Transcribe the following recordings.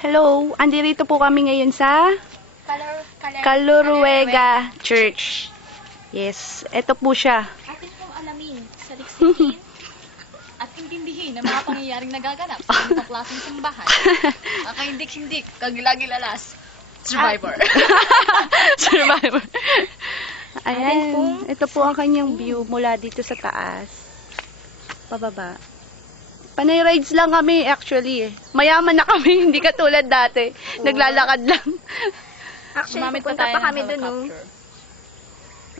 Hello, andirito po kami ngayon sa Caluruega Church. Yes, ito po siya. Atin pong alamin, saliksikin, at intindihin ang mga pangyayaring nagaganap sa ganitong klaseng simbahan. Ang kahindik-hindik, kagilagilalas, survivor. Survivor. Ayan, ito po ang kanyang view mula dito sa taas. Pababa. Panay rides lang kami actually eh. Mayaman na kami, hindi katulad dati. Naglalakad lang. Actually, pupunta pa kami dun, no?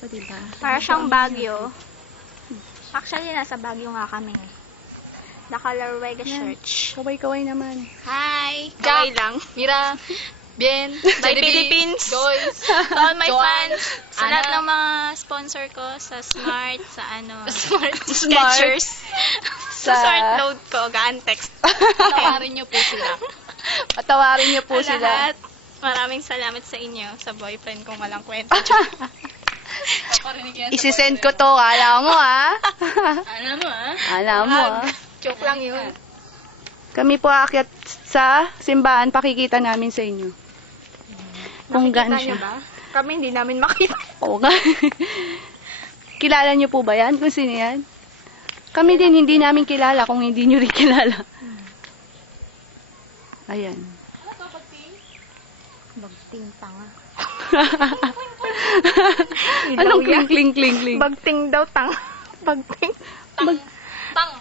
O, diba? Para siyang Baguio. Actually, nasa Baguio nga kami. The Caluruega Church. Kaway-kaway naman. Hi! Kaway lang. Mira, Bien, By Philippines. Joyce, To all my Joanne, fans, sa lahat Ana. ng mga sponsor ko, sa Smart, sa Smart. Skechers. Sa Smart Load ko, Gantex. Tawarin niyo po sila. Patawarin niyo po Sa sila. lahat, maraming salamat sa inyo, sa boyfriend kong walang kwenta. Paparinig yan sa Isisend ko boyfriend. to, alam mo ah. Alam mo ah. Alam mo ah. Joke lang yun. Kami po aakyat sa simbahan, pakikita namin sa inyo. Kung gaano siya. ba? Kami hindi namin makita. Oo nga. Kilala niyo po ba yan? Kung sino yan? Kami din hindi namin kilala kung hindi niyo rin kilala. Ayan. Bagting tanga. Anong kling kling kling kling? Bagting daw tanga. Bagting. Tang.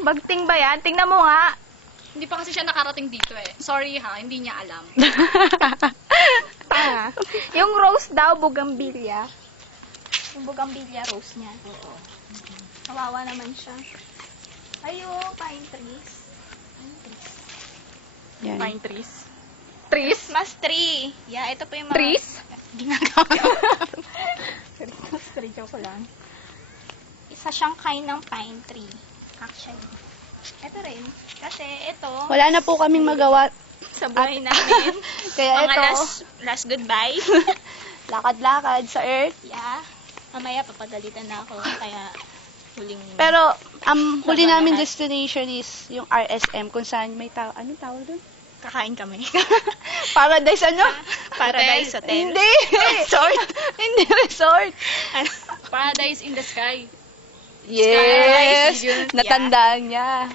Bagting ba yan? Tingnan mo nga. Hindi pa kasi siya nakarating dito eh. Sorry ha, hindi niya alam. Tanga. Yung rose daw, bugambilya. Yung bugambilya rose niya. Oo. Kawawa naman siya. Ayun, pine trees. Pine trees. Yan. Pine trees. Christmas tree. Yeah, ito po yung mga... Trees? Ginagawa. Christmas tree, joke lang. Isa siyang kind ng pine tree. Actually. Ito rin. Kasi ito, Wala na po kaming magawa. sa buhay namin, Kaya mga ito, last goodbye. lakad-lakad sa earth. Yeah. Mamaya papagalitan na ako. Kaya huling... Pero, huli namin destination is yung RSM kung saan may tao. Anong tawag doon? kakain kami. Paradise ano? Paradise Hotel. Hindi! Resort! Hindi resort! Paradise in the sky. Yes! Yun, Natandaan niya.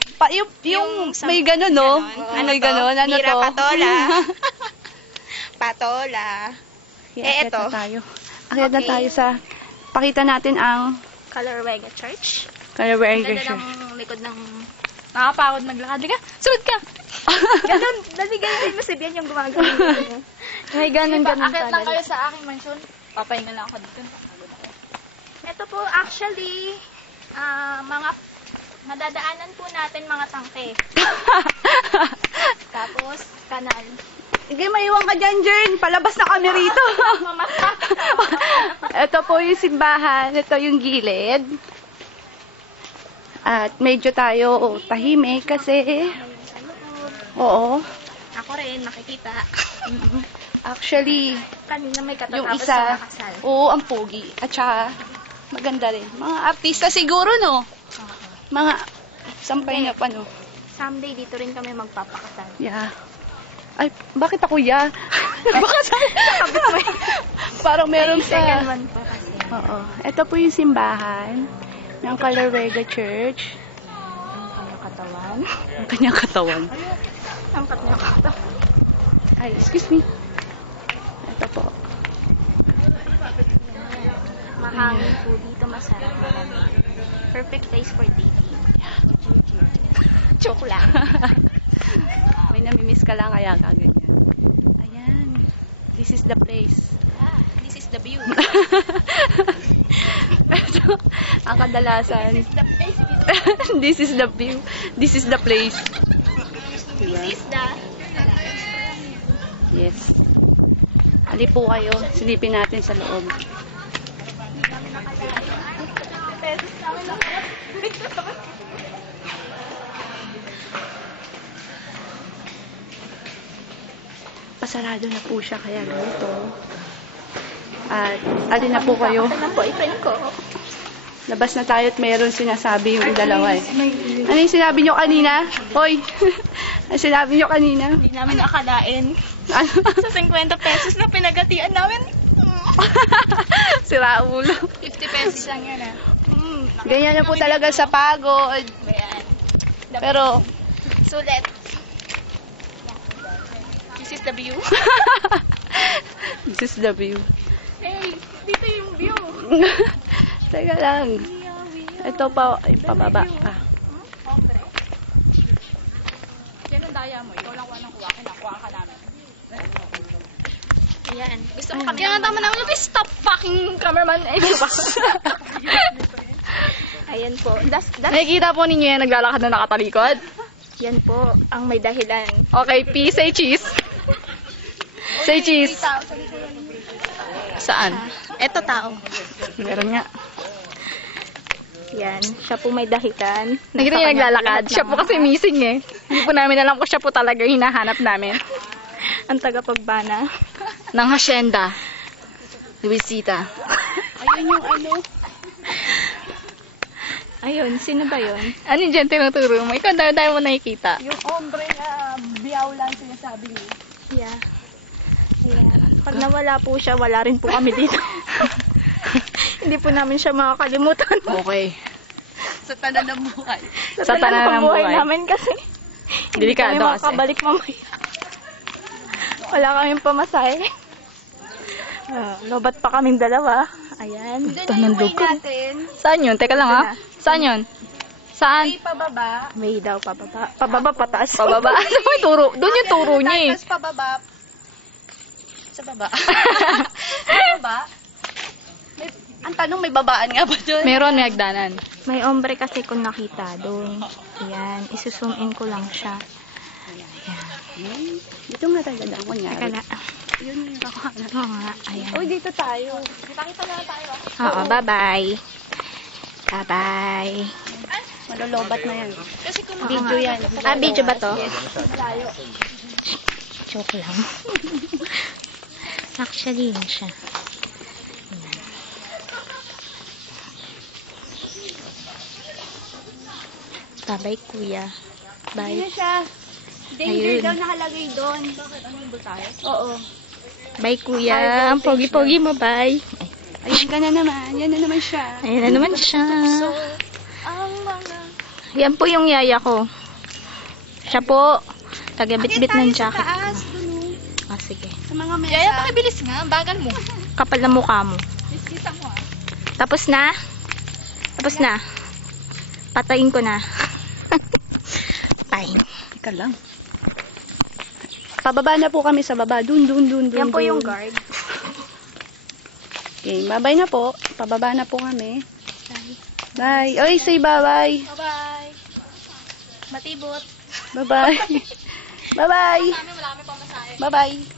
Yung may gano'n, no? May gano'n. Ano Mira to? Patola. Patola. Akyat eto. na tayo. Akyat na Okay. tayo sa... Pakita natin ang Caluruega Church. Caluruega Ganda Church. ng likod ng... Nakapagod maglakad. Liga, sunod ka! Ganun, dali ganun mo si Bian yung gumagano. May ganun Akit lang kayo sa aking mansion. Papahinga lang ako dito. Napagod ako. Ito po actually, mga madadaanan po natin mga tangke. Tapos, kanal. Sige, maiwan ka dyan, Jern. Palabas na kami rito. Ito po yung simbahan. Ito yung gilid. At medyo tayo tahimik kasi... Oo. Ako rin, makikita. Actually, Kanina may yung katatapos isa, na kasal. oo, ang pogi. At saka, maganda rin. Mga artista siguro, no? Mga sampay na pa, no? Someday dito rin kami magpapakasal. Yeah. Ay, bakit ako ya? Baka parang meron Second sa... one pa kasi. Oo. Ito po yung simbahan ng Caluruega Church. Ang katawan. Ang kanyang katawan. Ang kanyang katawan. Ay, excuse me. Ito po. Mahangin po dito, masarap malamig. Perfect place for dating. Joke lang. May namimiss ka lang kaya kaganyan. Ayan. This is the place. This is the view. Ito, ang kadalasan. The place This is the view. This is the place. Diba? This is the... Yes. Ali po kayo. Silipin natin sa loob. Pasarado na po siya kaya ganito. At alin na po kayo. Ako ng boyfriend ko. Labas na tayo at mayroon sinasabi yung dalawa eh. Ano yung sinabi nyo kanina? Hoy! Ano sinabi nyo kanina? Hindi namin akalain. Ano? Sa 50 pesos na pinagatian namin. Sira ulo. 50 pesos lang yan ah. Ganyan na po talaga sa pagod. Ayan. Pero, Sulit. This is the view. this is the view. Hey, dito yung view. Teka lang. Ito pa, ay, pababa pa. Yan ang daya mo. Ikaw lang walang kuha. Kinakuha ka namin. Ayan. Gusto mo kami Kaya tama naman. Stop fucking cameraman. Ay, diba? Ayan po. Nakikita po ninyo yan. Naglalakad na nakatalikod. Yan po ang may dahilan. Okay, P, say cheese. Say cheese. Saan? Eto tao. Meron nga. Yan. Siya po may dahilan. Nakita niyo naglalakad. Siya po kasi missing eh. Hindi po namin alam kung siya po talaga yung hinahanap namin. Ang tagapagbana. Ng hacienda. Luisita. Ayun yung ano. Ayun, sino ba yun? Ano dyan tinuturo mo? Ikaw dami mo nakikita. Yung ombre na biyaw lang sinasabi niyo. Yeah. Ayan. Pag nawala po siya, wala rin po kami dito. Hindi po namin siya makakalimutan. Okay. Sa tanan ng buhay. Sa tanan ng buhay. namin kasi. Delikado hindi kami kasi. makakabalik mamaya. Wala kaming pamasahe. Lobat pa kaming dalawa. Ayan. Tanong lugar. natin. Saan yun? Teka lang ha. Saan yun? Saan? Ay, pababa. May daw pababa. Pababa, pataas. Pababa. Ano may turo? Doon yung turo niya eh. Tapos pababa. Sa baba. Sa baba. May, ang tanong, may babaan nga ba doon? Meron, may hagdanan. May ombre kasi kung nakita doon. Ayan. Isuzoom in ko lang siya. Ayan. Dito nga talaga ako niya. Teka na. Yun yung kakuhanan. Oo nga. Ayan. Uy, dito tayo. Oo, bye-bye. Bye-bye. Malolobat na yan. Oo Video nga. yan. Ah, video ba to? Joke lang. Actually, yun siya. Ayan. Bye-bye, kuya. Hindi na Bye. siya. Danger Ayun. daw nakalagay doon. Oo. Bye, kuya. Ang pogi-pogi mo, bye. Ayun ka na naman. Yan na naman siya. Ayan na naman siya. Ang mga... Yan po yung yaya ko. Siya po. Taga-bit-bit ng jacket. taas. Dun, Ah, sige. sa mga mesa. Kaya pakibilis nga. Bagal mo. Kapal na mukha mo. Biskita mo ah. Tapos na? Tapos na? Patayin ko na. Fine. Teka lang. Pababa na po kami sa baba. Dun. Yan po yung dun. guard. Okay, babay na po. Pababa na po kami. Bye. Oy, say bye-bye. Bye-bye. Matibot. Bye-bye. Bye-bye. Wala kami pamasahe. Bye-bye.